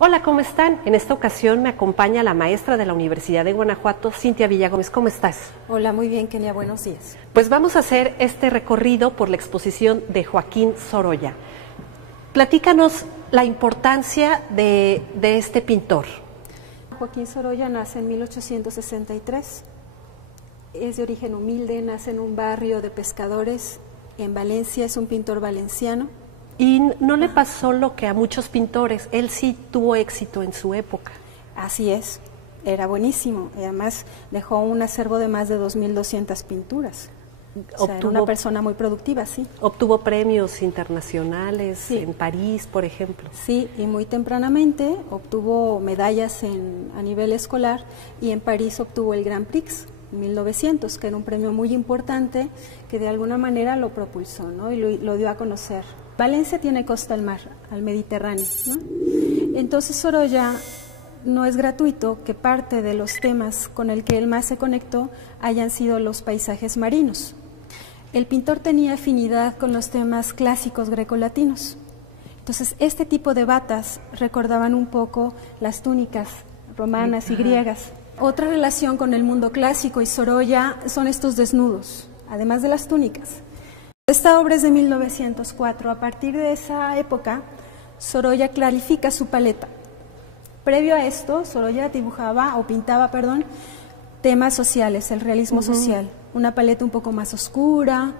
Hola, ¿cómo están? En esta ocasión me acompaña la maestra de la Universidad de Guanajuato, Cintia Villagómez. ¿Cómo estás? Hola, muy bien, Kenia, buenos días. Pues vamos a hacer este recorrido por la exposición de Joaquín Sorolla. Platícanos la importancia de este pintor. Joaquín Sorolla nace en 1863, es de origen humilde, nace en un barrio de pescadores en Valencia, es un pintor valenciano. Y no le pasó lo que a muchos pintores, él sí tuvo éxito en su época. Así es, era buenísimo, y además dejó un acervo de más de 2.200 pinturas. O sea, era una persona muy productiva, sí. Obtuvo premios internacionales, sí, en París, por ejemplo. Sí, y muy tempranamente obtuvo medallas a nivel escolar, y en París obtuvo el Grand Prix en 1900, que era un premio muy importante que de alguna manera lo propulsó, ¿no? Y lo dio a conocer. Valencia tiene costa al mar, al Mediterráneo, ¿no? Entonces Sorolla no es gratuito que parte de los temas con el que él más se conectó hayan sido los paisajes marinos. El pintor tenía afinidad con los temas clásicos grecolatinos. Entonces este tipo de batas recordaban un poco las túnicas romanas y griegas. Otra relación con el mundo clásico y Sorolla son estos desnudos, además de las túnicas. Esta obra es de 1904. A partir de esa época, Sorolla clarifica su paleta. Previo a esto, Sorolla pintaba, temas sociales, el realismo social. Una paleta un poco más oscura,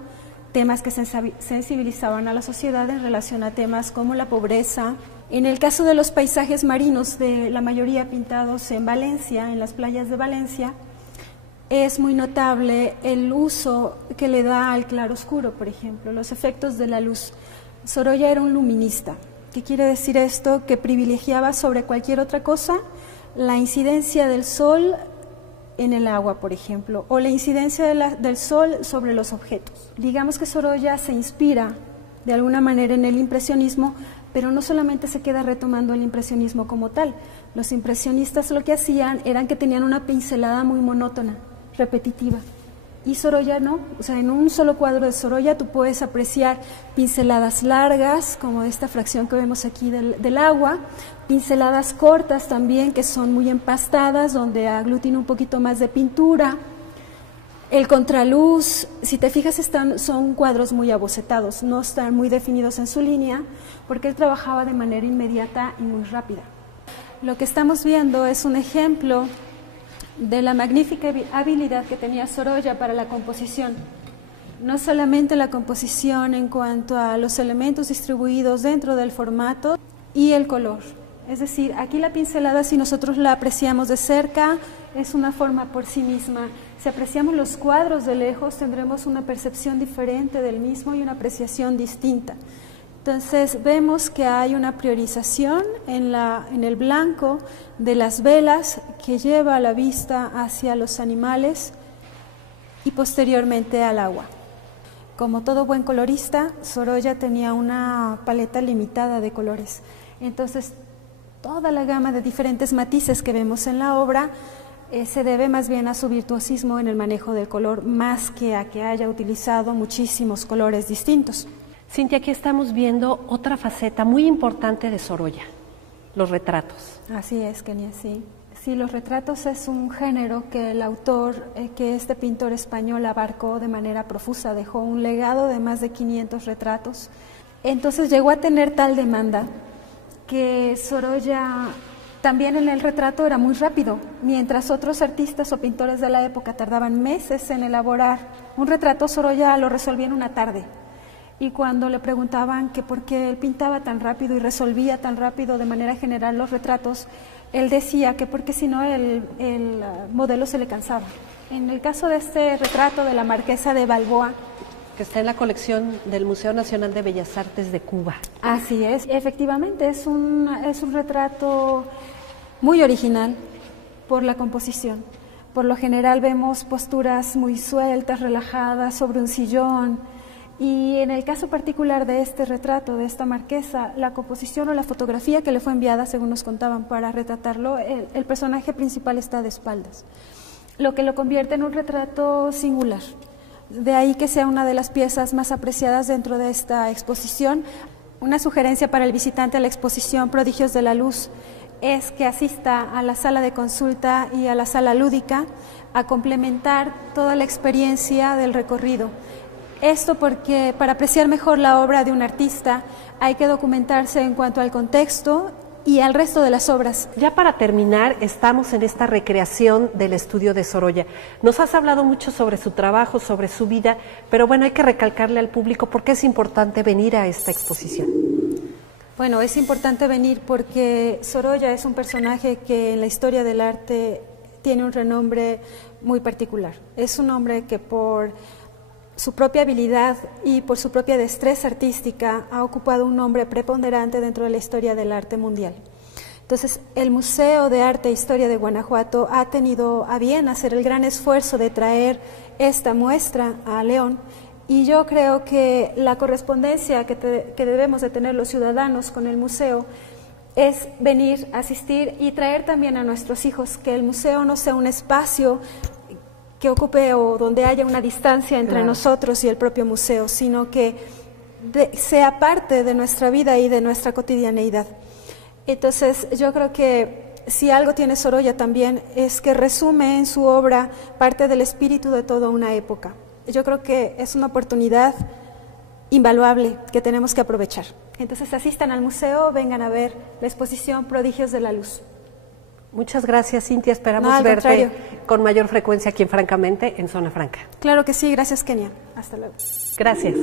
temas que sensibilizaban a la sociedad en relación a temas como la pobreza. En el caso de los paisajes marinos, de la mayoría pintados en Valencia, en las playas de Valencia, es muy notable el uso que le da al claroscuro, por ejemplo, los efectos de la luz. Sorolla era un luminista. ¿Qué quiere decir esto? Que privilegiaba sobre cualquier otra cosa la incidencia del sol en el agua, por ejemplo, o la incidencia del sol sobre los objetos. Digamos que Sorolla se inspira de alguna manera en el impresionismo, pero no solamente se queda retomando el impresionismo como tal. Los impresionistas lo que hacían eran que tenían una pincelada muy monótona, repetitiva, y Sorolla no. O sea, en un solo cuadro de Sorolla tú puedes apreciar pinceladas largas, como esta fracción que vemos aquí del agua, pinceladas cortas también, que son muy empastadas, donde aglutina un poquito más de pintura. El contraluz, si te fijas, son cuadros muy abocetados, no están muy definidos en su línea, porque él trabajaba de manera inmediata y muy rápida. Lo que estamos viendo es un ejemplo de la magnífica habilidad que tenía Sorolla para la composición. No solamente la composición en cuanto a los elementos distribuidos dentro del formato y el color. Es decir, aquí la pincelada, si nosotros la apreciamos de cerca, es una forma por sí misma. Si apreciamos los cuadros de lejos, tendremos una percepción diferente del mismo y una apreciación distinta. Entonces vemos que hay una priorización en el blanco de las velas que lleva la vista hacia los animales y posteriormente al agua. Como todo buen colorista, Sorolla tenía una paleta limitada de colores. Entonces toda la gama de diferentes matices que vemos en la obra se debe más bien a su virtuosismo en el manejo del color, más que a que haya utilizado muchísimos colores distintos. Cintia, aquí estamos viendo otra faceta muy importante de Sorolla, los retratos. Así es, Kenia, sí. Sí, los retratos es un género que el autor, que este pintor español abarcó de manera profusa, dejó un legado de más de 500 retratos. Entonces llegó a tener tal demanda que Sorolla también en el retrato era muy rápido, mientras otros artistas o pintores de la época tardaban meses en elaborar un retrato, Sorolla lo resolvía en una tarde. Y cuando le preguntaban que por qué él pintaba tan rápido y resolvía tan rápido de manera general los retratos, él decía que porque si no el modelo se le cansaba. En el caso de este retrato de la Marquesa de Balboa, que está en la colección del Museo Nacional de Bellas Artes de Cuba. Así es, efectivamente es un retrato muy original por la composición. Por lo general vemos posturas muy sueltas, relajadas, sobre un sillón. Y en el caso particular de este retrato, de esta marquesa, la composición o la fotografía que le fue enviada, según nos contaban, para retratarlo, el personaje principal está de espaldas, lo que lo convierte en un retrato singular. De ahí que sea una de las piezas más apreciadas dentro de esta exposición. Una sugerencia para el visitante a la exposición Prodigios de la Luz es que asista a la sala de consulta y a la sala lúdica a complementar toda la experiencia del recorrido. Esto porque para apreciar mejor la obra de un artista hay que documentarse en cuanto al contexto y al resto de las obras. Ya para terminar, estamos en esta recreación del estudio de Sorolla. Nos has hablado mucho sobre su trabajo, sobre su vida, pero bueno, hay que recalcarle al público por qué es importante venir a esta exposición. Bueno, es importante venir porque Sorolla es un personaje que en la historia del arte tiene un renombre muy particular. Es un hombre que por su propia habilidad y por su propia destreza artística ha ocupado un nombre preponderante dentro de la historia del arte mundial. Entonces, el Museo de Arte e Historia de Guanajuato ha tenido a bien hacer el gran esfuerzo de traer esta muestra a León, y yo creo que la correspondencia que debemos de tener los ciudadanos con el museo es venir, asistir y traer también a nuestros hijos, que el museo no sea un espacio que ocupe o donde haya una distancia entre nosotros y el propio museo, sino que sea parte de nuestra vida y de nuestra cotidianeidad. Entonces, yo creo que si algo tiene Sorolla también es que resume en su obra parte del espíritu de toda una época. Yo creo que es una oportunidad invaluable que tenemos que aprovechar. Entonces, asistan al museo, vengan a ver la exposición Prodigios de la Luz. Muchas gracias, Cintia. Esperamos verte con mayor frecuencia aquí en Francamente, en Zona Franca. Claro que sí. Gracias, Kenia. Hasta luego. Gracias.